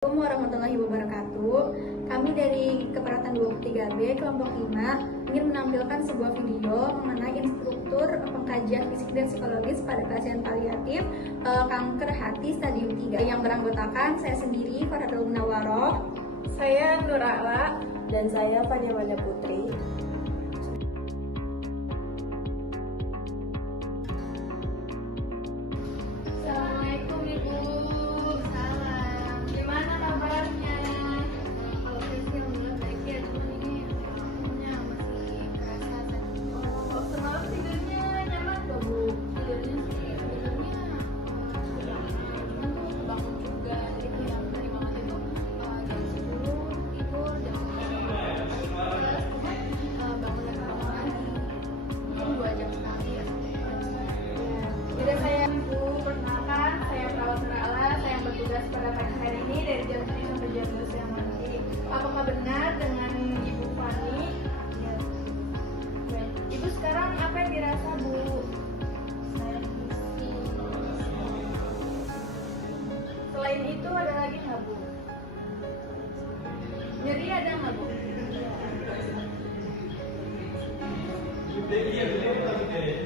Assalamualaikum warahmatullahi wabarakatuh. Kami dari Keperawatan 23B kelompok 5 ingin menampilkan sebuah video mengenai instruktur pengkajian fisik dan psikologis pada pasien paliatif kanker hati stadium 3 yang beranggotakan saya sendiri Farhatul Munawaroh, saya Nur A'la, dan saya Fania Manda Putri. Assalamualaikum Ibu. Salam. Gimana kabarnya? Kalau saya sih alhamdulillah baik ya, cuma ini punya masih kerasa sakit. Oh, semalam tidurnya nyaman kok Bu? Tidurnya sih sebenarnya nanti kebangun juga. Jadi yang tadi banget itu jam 10 tidur, jam 11 bangun dan bangun lagi. Mungkin 2 jam sekali ya. Tidak saya Ibu, perkenalkan saya Perawat Nur A'la, saya yang bertugas pada pagi hari ini dari jam 7 sampai jam 12 siang nanti. Apakah benar dengan Ibu Fani? Ya. Baik. Ibu sekarang apa yang dirasa Bu? Saya Selain itu ada lagi nggak Bu? Nyeri ada nggak Bu?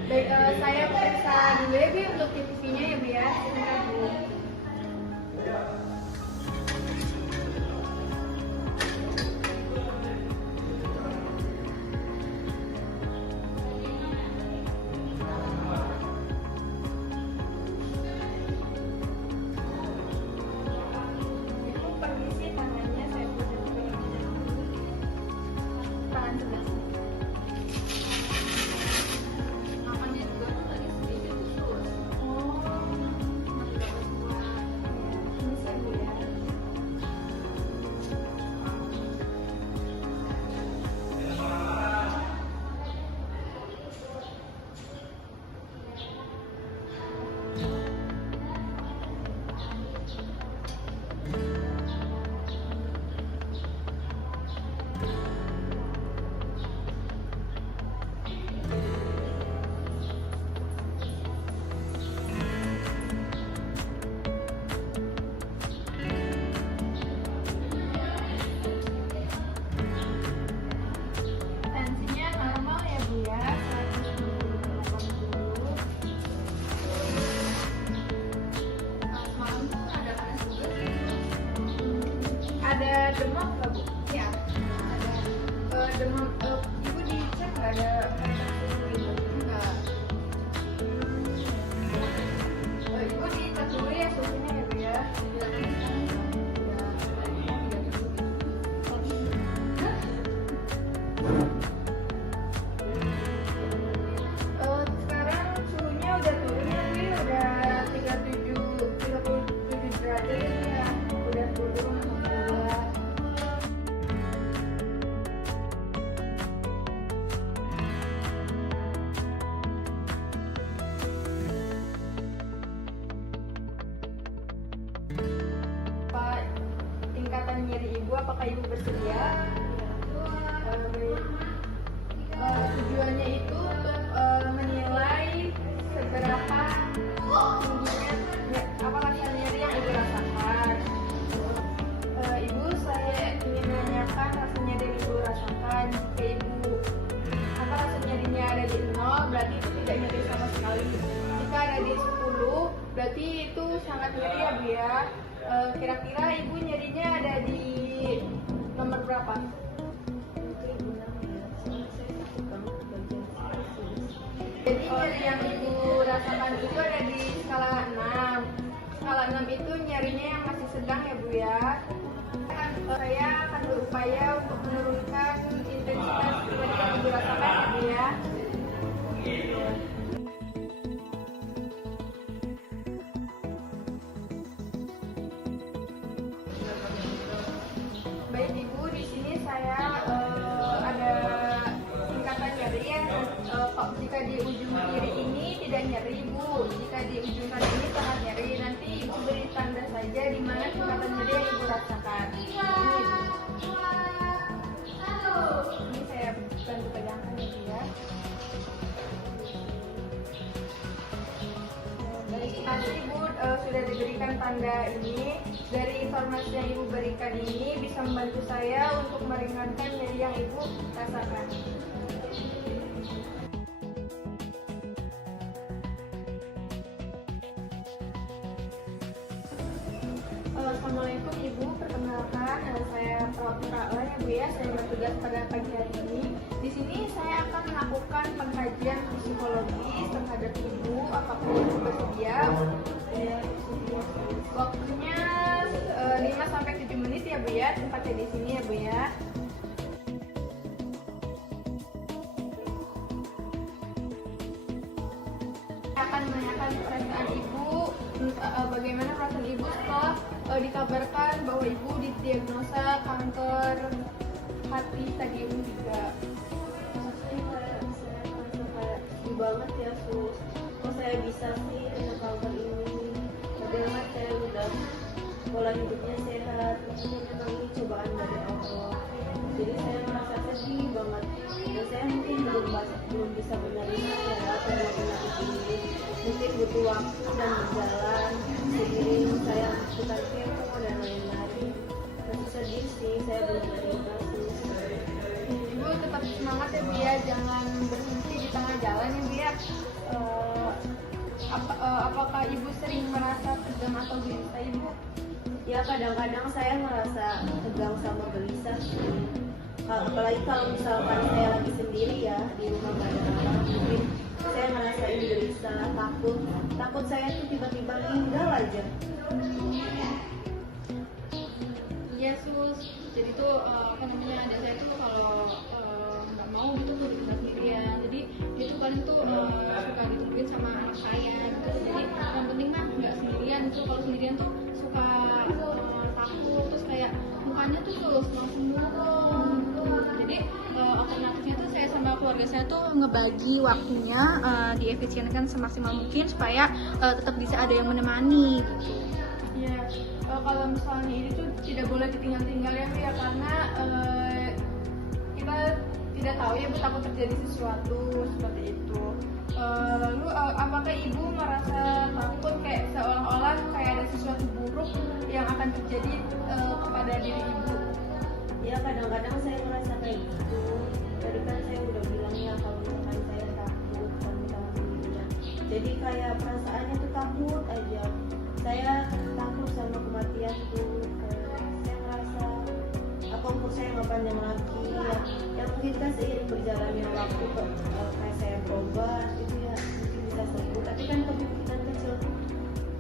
Baik, saya periksa dulu ya Bu untuk TV-nya ya Bu ya. Sebentar Bu. Ibu permisi tangannya saya punya tangan sebelah sini. Namanya juga tuh tadi sedikit khusus. Oh, masih dapat buat ini sih Bu ya. Tensinya normal ya Bu ya, 180. Semalam tuh ada panas juga sih Bu. Ada demam nggak Bu? Ya, ada demam. Ibu dicek nggak ada suhu gitu? Enggak. Ibu dicek dulu ya suhunya ya Bu ya. Sekarang suhunya udah turun ya Bu, udah 37 derajat ya, udah turun alhamdulillah. Pak, tingkatan nyeri Ibu, apakah Ibu bersedia? Baik. Tujuannya itu untuk menilai seberapa tingginya apa rasa nyeri yang Ibu rasakan. Ibu, saya ingin menanyakan rasa nyeri yang Ibu rasakan. Jika Ibu rasa nyerinya ada di 0, berarti itu tidak nyeri sama sekali. Jika ada di 10, berarti itu sangat nyeri ya Bu ya. Kira-kira Ibu nyerinya ada di nomor berapa? Jadi nyeri yang Ibu rasakan itu ada di skala 6. Skala 6 itu nyerinya yang masih sedang ya Bu ya. Saya akan berupaya untuk menurunkan intensitas nyeri yang Ibu rasakan ya Bu ya. Baik Ibu, di sini saya ada tingkatan nyeri ya. Jika di ujung kiri ini tidak nyeri Bu, jika di ujung kanan ini sangat nyeri. Nanti Ibu beri tanda saja di mana tingkatan nyeri yang Ibu rasakan. Ini saya bantu pegangkan ya Bu ya. Baik, nanti Ibu sudah diberikan tanda ini. dari informasi yang Ibu berikan ini bisa membantu saya untuk meringankan nyeri yang Ibu rasakan. Assalamualaikum Ibu, perkenalkan saya Perawat Ra'lan ya Bu ya. Saya bertugas pada pagi hari ini. Di sini saya akan melakukan pengkajian psikologis terhadap Ibu. Apakah Ibu bersedia? Waktunya 5-7 menit ya Bu ya. Tempatnya di sini ya Bu ya. Saya akan menanyakan perasaan Ibu. Bagaimana perasaan Ibu setelah dikabarkan bahwa Ibu didiagnosa kanker hati stadium 3. Sedih banget ya Sus, kok saya bisa sih kena kanker ini. Padahal mah saya udah pola hidupnya sehat, ini memang ini cobaan dari Allah. Jadi saya merasa sedih banget, dan saya mungkin belum bisa menerima ya penyakit ini. Mungkin butuh waktu dan berjalan seiring saya melakukan kemo dan lain-lain. Masih sedih sih, saya belum menerima sih. Ibu tetap semangat ya Bu ya, jangan berhenti di tengah jalan ya Bu ya. Apakah Ibu sering merasa tegang atau gelisah Ibu? Ya kadang-kadang saya merasa tegang sama gelisah sih. Apalagi kalau misalkan saya lagi sendiri ya di rumah gak ada orang, mungkin saya ngerasain gelisah, takut saya tuh tiba-tiba meninggal aja. Iya Sus, jadi tuh apa namanya, ada saya tuh kalau nggak mau gitu tuh ditinggal sendirian. Jadi dia tuh kadang tuh suka ditungguin sama anak saya gitu. Jadi yang penting mah nggak sendirian gitu. Kalau sendirian tuh suka takut, terus kayak mukanya tuh langsung murung. Jadi alternatifnya tuh saya sama keluarga saya tuh ngebagi waktunya, diefisienkan semaksimal mungkin supaya tetap bisa ada yang menemani gitu. Iya, kalau misalnya ini tuh tidak boleh ditinggal-tinggal ya Bu ya, karena kita tidak tahu ya Bu, takut terjadi sesuatu seperti itu. Lalu apakah Ibu merasa takut kayak seolah-olah kayak ada sesuatu buruk yang akan terjadi kepada diri Ibu? Ya kadang-kadang saya merasa kayak gitu. Tadi kan saya udah bilang ya kalau misalkan saya takut sama sendirian. Jadi kayak perasaannya tuh takut aja. Saya takut sama kematian tuh. Saya merasa apa umur saya nggak panjang lagi ya. Yang mungkin kan seiring berjalannya waktu kayak saya berobat itu ya mungkin bisa sembuh. Tapi kan kemungkinan kecil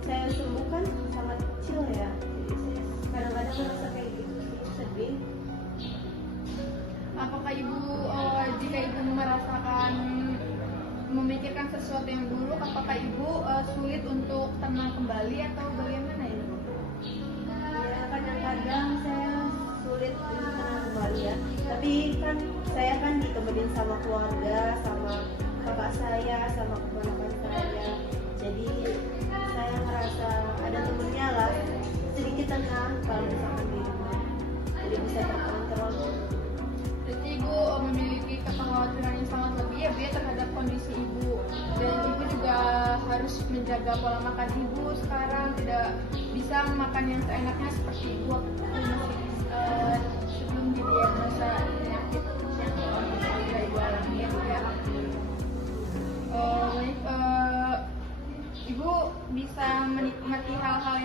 saya sembuh kan sangat kecil ya. Jadi saya kadang-kadang merasa kayak gitu sih, sedih. Apakah Ibu jika Ibu merasakan memikirkan sesuatu yang buruk, apakah Ibu sulit untuk tenang kembali atau bagaimana ya? Ya kadang-kadang saya sulit untuk tenang kembali ya. Tapi kan saya kan ditemenin sama keluarga, sama kakak saya, sama keponakan saya. Jadi saya merasa ada temennya lah, sedikit tenang kalau misalkan di rumah. Jadi bisa terkontrol. Jadi Ibu memiliki kekhawatiran yang sangat lebih ya Bu ya terhadap kondisi Ibu, dan Ibu juga harus menjaga pola makan Ibu sekarang, tidak bisa makan yang seenaknya seperti Ibu waktu masih sebelum didiagnosa penyakit yang sudah Ibu alami ya Bu ya. Ibu bisa menikmati hal-hal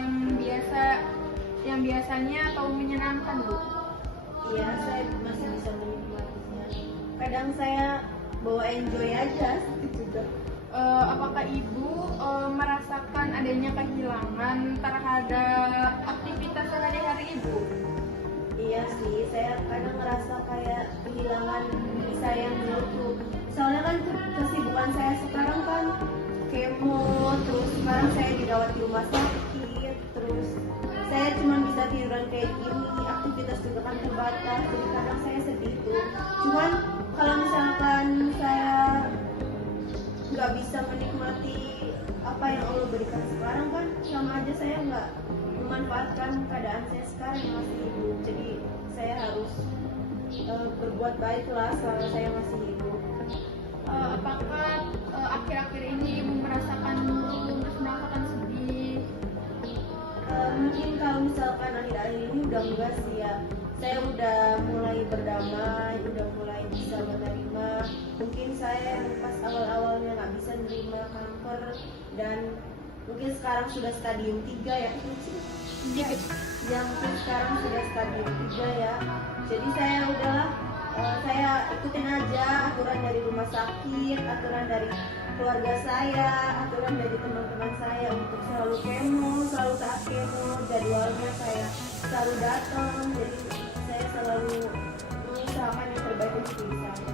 yang biasanya atau menyenangkan Bu? Iya, saya masih bisa menikmatinya. Kadang saya bawa enjoy aja juga. Apakah Ibu merasakan adanya kehilangan terhadap aktivitas sehari-hari Ibu? Iya sih, saya kadang ngerasa kayak kehilangan diri saya yang dulu tuh. Soalnya kan kesibukan saya sekarang kan kemo, terus sekarang saya dirawat di rumah sakit, terus saya cuma bisa tiduran kayak gini, aktivitas juga kan terbatas, jadi kadang saya sedih tuh. Cuman kalau misalkan saya nggak bisa menikmati apa yang Allah berikan sekarang kan sama aja saya nggak memanfaatkan keadaan saya sekarang yang masih hidup. Jadi saya harus berbuat baik lah selama saya masih hidup. Apakah akhir-akhir ini Ibu merasakan murung, terus merasakan sedih? Mungkin kalau misalkan akhir-akhir ini udah enggak sih ya. Saya udah mulai berdamai, udah mulai bisa menerima. Mungkin saya yang pas awal-awalnya nggak bisa menerima kanker dan mungkin sekarang sudah stadium 3 ya. Yang mungkin sekarang sudah stadium 3 ya. Jadi saya udahlah, saya ikutin aja aturan dari rumah sakit, aturan dari keluarga saya, aturan dari teman-teman saya untuk selalu kemo, selalu saat kemo, jadwalnya saya selalu datang. Jadi saya selalu mengusahakan yang terbaik untuk diri saya.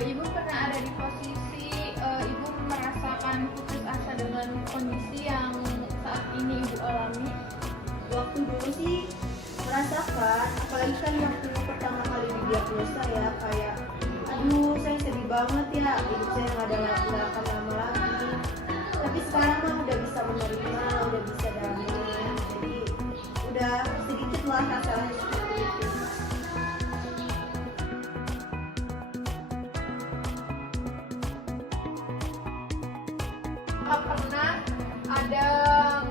Ibu pernah ada di posisi ibu merasakan putus asa dengan kondisi yang saat ini ibu alami? Waktu dulu sih merasakan, apalagi kan waktu pertama kali didiagnosa ya, kayak aduh saya sedih banget ya, hidup saya nggak akan lama lagi. Tapi sekarang mah udah bisa menerima, udah bisa damai, jadi udah sedikit lah rasanya seperti itu. Apa pernah ada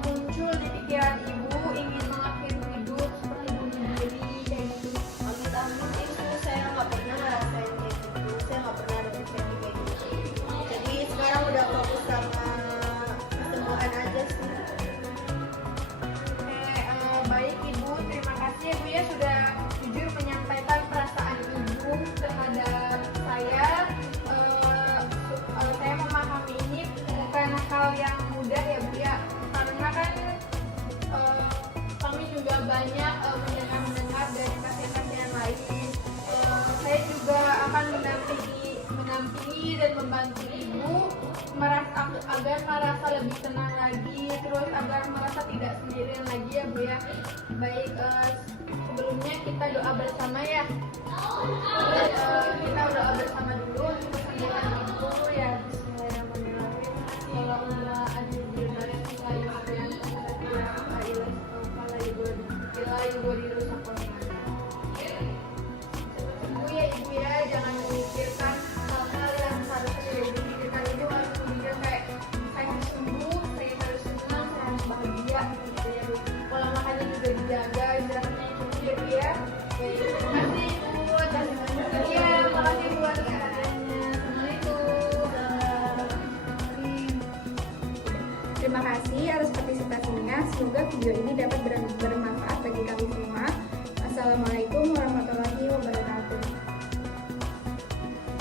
muncul di pikiran ibu ingin mengakhiri hidup seperti bunuh diri kayak gitu? Amit-amit itu saya nggak pernah ngerasain kayak gitu, saya nggak pernah ada pikiran kayak gitu. Jadi sekarang udah fokus sama kesembuhan aja sih. Baik ibu, terima kasih ibu ya sudah jujur menyampaikan perasaan ibu terhadap saya. Saya memahami ini bukan hal yang mudah ya bu ya, karena kan kami juga banyak mendengar dari pasien-pasien lain. Saya juga akan mendampingi dan membantu ibu agar merasa lebih tenang lagi, terus agar merasa tidak sendirian lagi ya bu ya. Baik, sebelumnya kita doa bersama ya. Kita doa bersama dulu untuk kesembuhan ibu ya. Bismillahirrahmanirrahim. Allahumma ajirna sembuh ya ibu ya, jangan memikirkan hal-hal yang seharusnya tidak dipikirkan. Ibu harus memikir kayak saya harus sembuh, saya harus senang, saya harus bahagia gitu ya bu. Pola makannya juga dijaga, istirahatnya cukup ya bu ya. Baik, terima kasih ibu atas iya, makasih bu atas perhatiannya. Assalamualaikum. Terima kasih atas partisipasinya. Semoga video ini dapat bermanfaat bagi kami semua. Assalamualaikum warahmatullahi